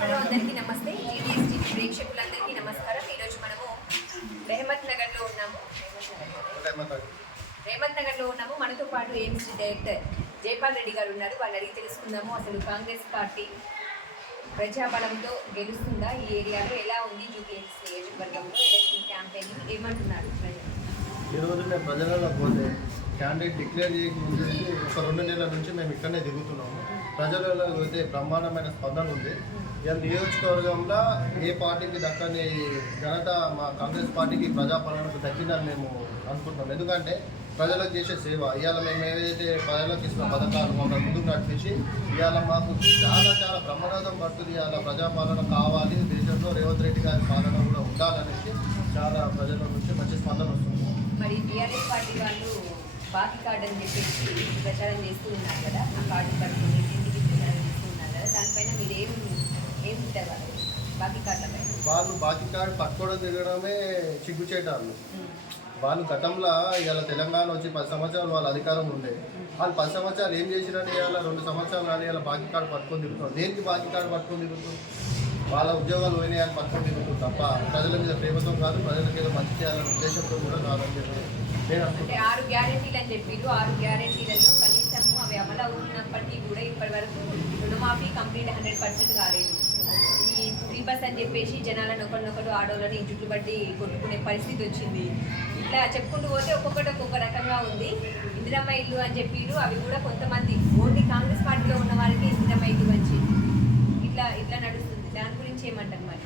Hello అందరికీ నమస్తే. GDS TV ప్రేక్షకులందరికీ నమస్కారం. ఈరోజు మనము రేహమత్ నగర్లో ఉన్నాము. మనతో పాటు ఏఎంసీ డైరెక్టర్ జైపాల్ రెడ్డి గారు ఉన్నారు. వాళ్ళని అడిగి తెలుసుకుందాము అసలు కాంగ్రెస్ పార్టీ ప్రజాబలంతో గెలుస్తుందా, ఈ ఏరియాలో ఎలా ఉంది, జూబ్లీహిల్స్ నియోజకవర్గంలో ఎలక్షన్ క్యాంపెయిన్ ఏమంటున్నారు ప్రజలు. ఈరోజు మేము ప్రజలలో పోతే క్యాండిడేట్ డిక్లేర్ చేయకముందు ఒక 2 నెలల నుంచి మేము ఇక్కడనే దిగుతున్నాము. ప్రజలలో పోతే బ్రహ్మాండమైన స్పందన ఉంది. ఇలా నియోజకవర్గంలో ఏ పార్టీకి దక్కని ఘనత మా కాంగ్రెస్ పార్టీకి ప్రజాపాలనకు దక్కిందని మేము అనుకుంటున్నాం. ఎందుకంటే ప్రజలకు చేసే సేవ, ఇవాళ మేము ఏదైతే ప్రజలకు ఇస్తున్న పథకాలు మమ్మల్ని ముందుకు నడిపించి ఇవాళ మాకు చాలా బ్రహ్మరథం పడుతుంది. ఇవాళ ప్రజాపాలన కావాలి, దేశంలో రేవంత్ రెడ్డి గారి పాలన కూడా ఉండాలనేసి చాలా ప్రజల నుంచి మంచి స్పందన వస్తుంది. మరి టీఆర్ఎస్ పార్టీ వాళ్ళు బాకీ కార్డు అని చెప్పేసి ప్రచారం చేస్తూ ఉన్నారు కదా, ఆ కార్డు పట్టుకుని ఇంటికి ప్రచారం చేస్తూ ఉన్నారు కదా, దానిపైన మీరు ఏం ఉంటారు బాకీ కార్డులపై? వాళ్ళు బాకీ కార్డు పట్టుకోవడం తిరగడమే చిగ్గుచేటాలు. వాళ్ళు గతంలో ఇవాళ తెలంగాణ వచ్చి 10 సంవత్సరాలు వాళ్ళ అధికారం ఉండే, వాళ్ళు 10 సంవత్సరాలు ఏం చేసిరని ఇవాళ 2 సంవత్సరాలు కానీ ఇలా బాకీ కార్డు పట్టుకొని తిరుగుతారు. దేనికి బాకీ కార్డు పట్టుకొని తిరుగుతుంది? వాళ్ళ ఉద్యోగాలు పోయినాయని పట్టుకొని తిరుగుతుంది తప్ప ప్రజల మీద ప్రేమతో కాదు, ప్రజలకు ఏదో మంచి చేయాలనే ఉద్దేశంతో కూడా కాదని చెప్పి నేను అంటే 6 గ్యారెంటీలు అని చెప్పి 6 గ్యారెంటీలలో కనీసము అవి అమలు అవుతున్నప్పటికీ కూడా ఇప్పటి వరకు రుణమాఫీ కంప్లీట్ 100% కాలేదు. ఈ ఫ్రీ బస్ అని చెప్పేసి జనాలను ఒకరినొకరు ఆడోళ్ళని జుట్లు బట్టి కొట్టుకునే పరిస్థితి వచ్చింది. ఇట్లా చెప్పుకుంటూ పోతే ఒక్కొక్క రకంగా ఉంది. ఇందిరమ్మ ఇల్లు అని చెప్పిరు, అవి కూడా కొంతమంది ఓన్లీ కాంగ్రెస్ పార్టీలో ఉన్న వారికి ఇందిరమ్మ ఇల్లు వచ్చింది. ఇట్లా నడుస్తుంది. దాని గురించి ఏమంటారు మరి?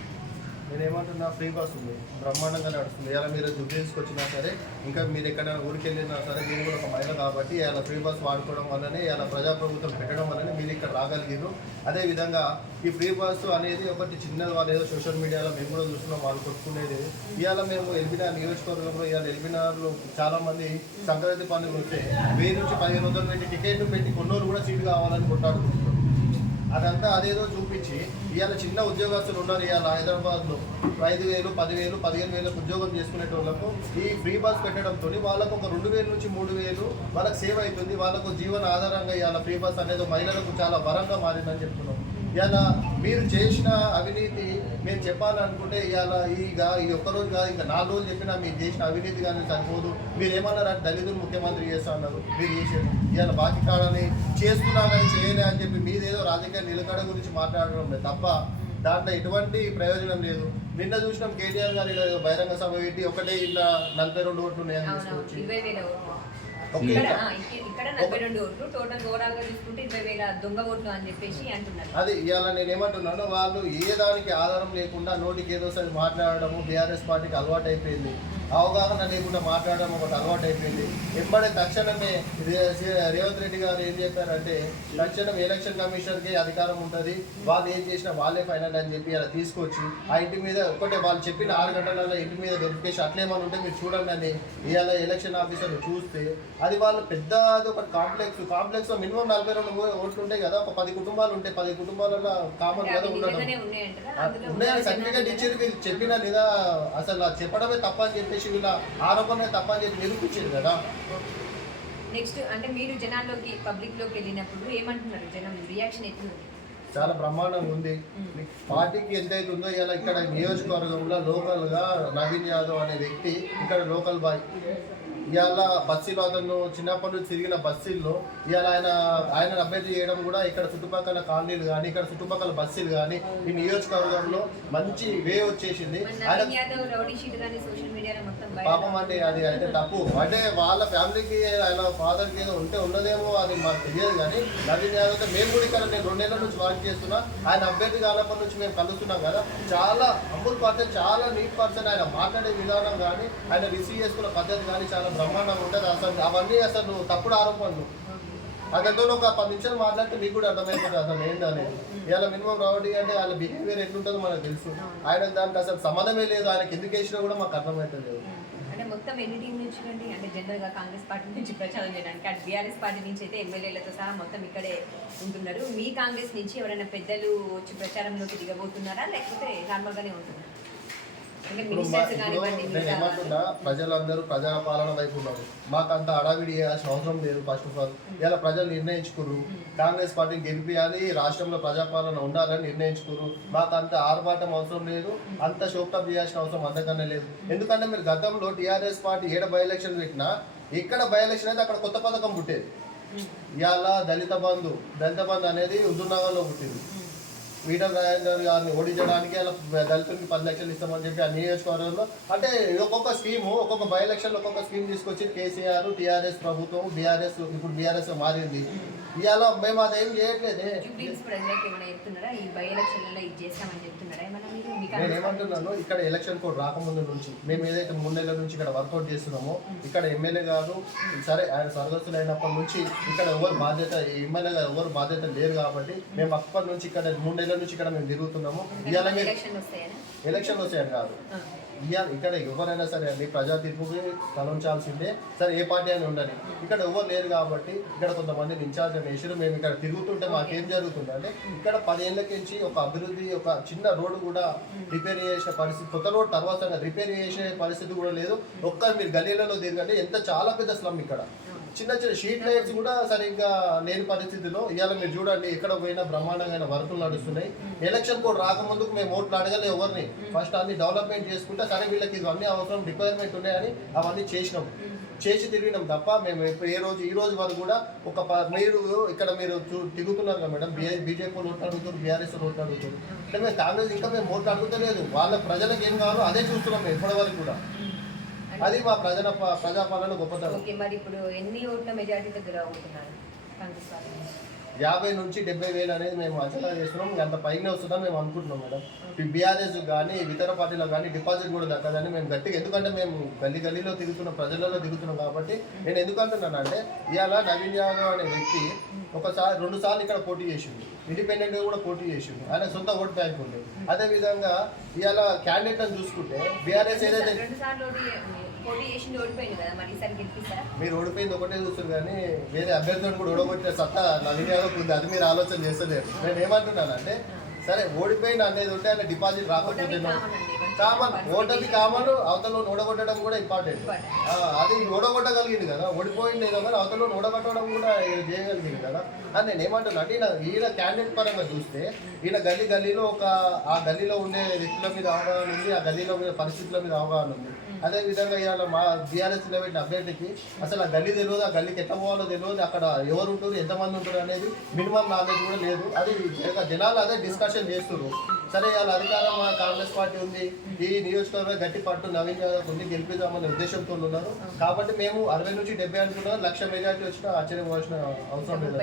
నేను ఏమంటున్నా, ఫ్రీ బస్ ఉంది, బ్రహ్మాండంగా నడుస్తుంది. ఇలా మీరు జూబ్లీహిల్స్కి వచ్చినా సరే, ఇంకా మీరు ఎక్కడైనా ఊరికి వెళ్ళినా సరే, మీరు కూడా ఒక మహిళ కాబట్టి ఇలా ఫ్రీ బస్ వాడుకోవడం వల్లనే, ఇలా ప్రజాప్రభుత్వం పెట్టడం వల్లనే మీరు ఇక్కడ రాగలిగారు. అదేవిధంగా ఈ ఫ్రీ బస్సు అనేది ఒకటి చిన్నది, వాళ్ళు ఏదో సోషల్ మీడియాలో మేము కూడా చూస్తున్నాం వాళ్ళు కొట్టుకునేది. ఇవాళ మేము ఎల్బీనగర్ నియోజకవర్గంలో ఇవాళ ఎల్బీనగర్లో చాలామంది సంక్రాంతి పండుగ వస్తే 1000 నుంచి 1500 పెట్టి టికెట్లు పెట్టి కొన్నోరు కూడా సీటు కావాలని కొట్టాడుకుంటున్నారు. అదంతా అదేదో చూపించి ఇవాళ చిన్న ఉద్యోగస్తులు ఉన్నారు. ఇవాళ హైదరాబాద్లో 5000, 10,000, 15,000 ఉద్యోగం చేసుకునేటోళ్ళకు ఈ ఫ్రీ బస్ పెట్టడంతో వాళ్ళకు ఒక 2,000 నుంచి 3,000 వాళ్ళకి సేవ్ అవుతుంది. వాళ్ళకు జీవన ఆధారంగా ఇవాళ ఫ్రీ బస్ అనేది మహిళలకు చాలా వరంగా మారిందని చెప్తున్నాం. ఇవాళ మీరు చేసిన అవినీతి మేము చెప్పాలనుకుంటే ఇవాళ ఇది ఒక్కరోజు కాదు, ఇంకా 4 రోజులు చెప్పినా మీరు చేసిన అవినీతి కానీ సరిపోదు. మీరు ఏమన్నారు, దళితులు ముఖ్యమంత్రి చేస్తా అన్నారు, మీరు చేసేది ఇవాళ బాకీ కాడని చేస్తున్నా కానీ చేయలే అని చెప్పి మీదేదో రాజకీయ నిలకడ గురించి మాట్లాడడం లేదు తప్ప దాంట్లో ఎటువంటి ప్రయోజనం లేదు. నిన్న చూసినాం కేటీఆర్ గారు ఇలా బహిరంగ సభ పెట్టి ఒకటే ఇలా 42 ఓట్లు ఉన్నాయని తీసుకొచ్చి ఇక్కడ 42 ఓట్లు టోటల్ ఓవరాల్ గా తీసుకుంటే 20,000 దొంగ ఓట్లు అని చెప్పేసి అంటున్నారు. అది ఇవాళ నేను ఏమంటున్నాను, వాళ్ళు ఏ దానికి ఆధారం లేకుండా నోటికి ఏదో సరి మాట్లాడడము బీఆర్ఎస్ పార్టీకి అలవాటు అయిపోయింది. అవగాహన లేకుండా మాట్లాడడం ఒకటి అలవాటు అయిపోయింది. ఎప్పుడే తక్షణమే రేవంత్ రెడ్డి గారు ఏం చెప్పారంటే, తక్షణం ఎలక్షన్ కమిషన్కి అధికారం ఉంటుంది, వాళ్ళు ఏం చేసినా వాళ్ళే ఫైనల్ అని చెప్పి అలా తీసుకొచ్చి ఆ ఇంటి మీద ఒకటే వాళ్ళు చెప్పిన 6 గంటలలో ఇంటి మీద వెరిఫికేషన్ అట్లేమని ఉంటే మీరు చూడండి అని ఇవాళ ఎలక్షన్ ఆఫీసర్ చూస్తే అది వాళ్ళు పెద్ద ఒక కాంప్లెక్స్ మినిమం 42 ఓట్లు ఉంటాయి కదా, ఒక 10 కుటుంబాలు ఉంటాయి. 10 కుటుంబాలలో కామన్ కదా ఉండడం ఉన్నాయని సర్టిఫికేట్ ఇచ్చేది చెప్పినా లేదా అసలు చెప్పడమే తప్ప అని చెప్పేసి వీళ్ళ ఆరోపణ తప్ప అని చెప్పి నిరూపించారు కదా. నెక్స్ట్ అంటే మీరు జనాల్లోకి పబ్లిక్లోకి వెళ్ళినప్పుడు ఏమంటున్నారు, జనం రియాక్షన్ ఎట్లుంది? చాలా బ్రహ్మాండంగా ఉంది. పార్టీకి ఎంతైతే ఉందో ఇలా ఇక్కడ నియోజకవర్గంలో లోకల్గా నవీన్ యాదవ్ అనే వ్యక్తి ఇక్కడ లోకల్ బాయ్. ఇవాళ బస్సులో అతను చిన్నప్పటి నుంచి తిరిగిన బస్సుల్లో ఇవాళ ఆయన అభ్యర్థి చేయడం కూడా ఇక్కడ చుట్టుపక్కల కాలనీలు కానీ ఇక్కడ చుట్టుపక్కల బస్సులు కానీ ఈ నియోజకవర్గంలో మంచి వే వచ్చేసింది. పాపం అంటే అది అయితే తప్పు. అంటే వాళ్ళ ఫ్యామిలీకి ఆయన ఫాదర్కి ఏదో ఉంటే ఉన్నదేమో అది మాకు తెలియదు. కానీ నవీన్ యాదవ్ మేము కూడా ఇక్కడ నేను 2 నెలల నుంచి వర్క్ చేస్తున్నా. ఆయన అభ్యర్థి కానప్పటి నుంచి మేము కలుస్తున్నాం కదా. చాలా హంబుల్ పర్సన్, చాలా నీట్ పర్సన్. ఆయన మాట్లాడే విధానం కానీ ఆయన రిసీవ్ చేసుకున్న పద్ధతి కానీ చాలా బ్రహ్మాండంగా ఉంటుంది. అసలు అవన్నీ అసలు తప్పుడు ఆరోపణలు. అతనితో ఒక 10 నిమిషాలు మాట్లాడితే మీకు కూడా అర్థమైపోతుంది అసలు ఏంటి అనేది. ఇవాళ మినిమం రావడి అంటే వాళ్ళ బిహేవియర్ ఎట్లుంటుందో మనకు తెలుసు. ఆయనకు దానికి అసలు సంబంధమే లేదు. ఆయనకి ఎందుకు వేసినా కూడా మాకు అర్థమవుతుంది. అంటే మొత్తం ఎన్ని టీం నుంచి అండి, అంటే జనరల్గా కాంగ్రెస్ పార్టీ నుంచి ప్రచారం చేయడానికి అటు బీఆర్ఎస్ పార్టీ నుంచి అయితే ఎమ్మెల్యేలతో సహా మొత్తం ఇక్కడే ఉంటున్నారు. మీ కాంగ్రెస్ నుంచి ఎవరైనా పెద్దలు వచ్చి ప్రచారంలోకి దిగబోతున్నారా లేకపోతే నార్మల్గానే ఉంటున్నారా? అంటే ఇప్పుడు మినిస్టర్స్ కానివ్వండి నేను ఏమంటున్నా, ప్రజలందరూ ప్రజాపాలన వైపు ఉన్నారు. మాకు అంత అడావిడి చేయాల్సిన అవసరం లేదు. ఫస్ట్ ఆఫ్ ఆల్ ఇలా ప్రజలు నిర్ణయించుకున్నారు, కాంగ్రెస్ పార్టీని గెలిపియాలి, రాష్ట్రంలో ప్రజాపాలన ఉండాలని నిర్ణయించుకున్నారు. మాకు అంత ఆర్భాటం అవసరం లేదు, అంత షోకప్ చేయాల్సిన అవసరం అంతకన్నా లేదు. ఎందుకంటే మీరు గతంలో టీఆర్ఎస్ పార్టీ ఏడ బై ఎలక్షన్ పెట్టినా ఎక్కడ బై ఎలక్షన్ అయితే అక్కడ కొత్త పథకం పుట్టేది. ఇవాళ దళిత బంధు అనేది హుజూర్నగర్లో పుట్టింది. ఈటల రాజేందర్ గారిని ఓడించడానికి అలా దళితులకి 10 లక్షలు ఇస్తామని చెప్పి ఆ నియోజకవర్గంలో అంటే ఒక్కొక్క స్కీము, ఒక్కొక్క బై ఎలక్షన్లో ఒక్కొక్క స్కీమ్ తీసుకొచ్చి కేసీఆర్, టీఆర్ఎస్ ప్రభుత్వం, బీఆర్ఎస్ ఇప్పుడు బీఆర్ఎస్ మారింది. ఇవాళ మేము అదేం చేయట్లేదే. నేను ఏమంటున్నాను, ఇక్కడ ఎలక్షన్ కోడ్ రాకముందు నుంచి మేము ఏదైతే 3 నెలల నుంచి ఇక్కడ వర్కౌట్ చేస్తున్నామో, ఇక్కడ ఎమ్మెల్యే గారు సరే ఆయన స్వర్గస్థులు అయినప్పటి నుంచి ఇక్కడ ఎవరు బాధ్యత, ఎమ్మెల్యే గారు ఎవరు బాధ్యత లేరు కాబట్టి మేము అప్పటి నుంచి ఇక్కడ 3 నెలల నుంచి ఇక్కడ మేము తిరుగుతున్నాము. ఇవాళ ఎలక్షన్ వస్తాయని కాదు, ఇవాళ ఇక్కడ ఎవరైనా సరే అండి ప్రజా తీర్పుకి తలంచాల్సిందే. సరే ఏ పార్టీ అని ఉండని, ఇక్కడ ఎవరు లేరు కాబట్టి ఇక్కడ కొంతమంది ఇన్ఛార్జ్ అని వేసారు. మేము ఇక్కడ తిరుగుతుంటే మాకేం జరుగుతుందంటే, ఇక్కడ 10 ఏళ్ళ నుంచి ఒక అభివృద్ధి, ఒక చిన్న రోడ్డు కూడా రిపేర్ చేసిన పరిస్థితి, కొత్త రోడ్ తర్వాత రిపేర్ చేసే పరిస్థితి కూడా లేదు. ఒక్క మీరు గల్లీలలో తిరగండి, ఎంత చాలా పెద్ద స్లమ్ ఇక్కడ. చిన్న చిన్న షీట్ లైట్స్ కూడా సరిగ్గా లేని పరిస్థితిలో ఇవాళ మీరు చూడండి ఎక్కడ పోయినా బ్రహ్మాండమైన వర్కులు నడుస్తున్నాయి. ఎలక్షన్ కూడా రాకముందుకు మేము ఓట్లు అడగలే ఎవరిని, ఫస్ట్ అన్ని డెవలప్మెంట్ చేసుకుంటే సరే వీళ్ళకి ఇవన్నీ అవసరం రిక్వైర్మెంట్ ఉన్నాయని అవన్నీ చేసి తిరిగినాం తప్ప మేము ఈ రోజు వరకు కూడా మీరు ఇక్కడ మీరు తిరుగుతున్నారు కదా మేడం, బీజేపీ ఓట్లు అడుగుతారు, బీఆర్ఎస్ ఓట్లు అడుగుతారు. అంటే మేము కాంగ్రెస్ ఇంకా మేము ఓట్లు అడుగుతలేదు, వాళ్ళ ప్రజలకు ఏం కావాలో అదే చూస్తున్నాం మేము ఇప్పటివరకు కూడా. అది మా ప్రజాపాలన గొప్పతనం. మరి ఇప్పుడు ఎన్ని ఓట్ల మెజారిటీ దగ్గర అవుతున్నారు కాంగ్రెస్ పార్టీ? 50 నుంచి 70,000 అనేది మేము అంచనా చేస్తున్నాం. అంత పైన వస్తుందని మేము అనుకుంటున్నాం మేడం. బీఆర్ఎస్ కానీ ఇతర పార్టీలో కానీ డిపాజిట్ కూడా దక్కదని మేము గట్టిగా, ఎందుకంటే మేము గల్లీలో తిరుగుతున్నాం, ప్రజలలో తిరుగుతున్నాం కాబట్టి. నేను ఎందుకంటున్నానంటే ఇవాళ నవీన్ యాదవ్ అనే వ్యక్తి 2 సార్లు ఇక్కడ పోటీ చేసిండు, ఇండిపెండెంట్గా కూడా పోటీ చేసిండు, ఆయన సొంత ఓటు బ్యాంక్ ఉంది. అదేవిధంగా ఇవాళ క్యాండిడేట్ అని చూసుకుంటే బీఆర్ఎస్ ఏదైతే మీరు ఓడిపోయింది ఒకటే చూస్తారు కానీ వేరే అభ్యర్థులను కూడా ఓడగొట్టిన సత్తా నవీన్ యాదవ్ ఉంది, అది మీరు ఆలోచన చేస్తలేరు. నేను ఏమంటున్నానంటే, సరే ఓడిపోయిన అనేది ఉంటే ఆయన డిపాజిట్ రాకపోతే కామన్, ఓటమి కామన్, అవతల ఓడగొట్టడం కూడా ఇంపార్టెంట్. అది ఓడగొట్టగలిగింది కదా, ఓడిపోయింది ఏదో కానీ అవతల ఓడగొట్టడం కూడా చేయగలిగింది కదా అని నేను ఏమంటున్నా. అంటే ఈయన క్యాండిడేట్ పరంగా చూస్తే ఈయన గల్లీలో ఆ గల్లీలో ఉండే వ్యక్తుల మీద అవగాహన ఉంది, ఆ గల్లీలో మీద పరిస్థితుల మీద అవగాహన ఉంది. అదేవిధంగా ఇవాళ మా బీఆర్ఎస్ పెట్టిన అభ్యర్థికి అసలు ఆ గల్లీ తెలియదు, ఆ గల్లీకి ఎట్లా పోవాలో తెలియదు, అక్కడ ఎవరు ఉంటారు, ఎంతమంది ఉంటారు అనేది మినిమం నాలెడ్జ్ కూడా లేదు. అది జనాలు అదే డిస్కషన్ చేస్తున్నారు. సరే ఇవాళ అధికారం కాంగ్రెస్ పార్టీ ఉంది, ఈ నియోజకవర్గం గట్టి పట్టు నవీన్ యాదవ్ ఉంది, గెలిపిద్దామనే ఉద్దేశంతో ఉన్నారు. కాబట్టి మేము 60 నుంచి 70 అనుకున్నాం, 1,00,000 మెజార్టీ వచ్చినా ఆశ్చర్యపోవాల్సిన అవసరం లేదు.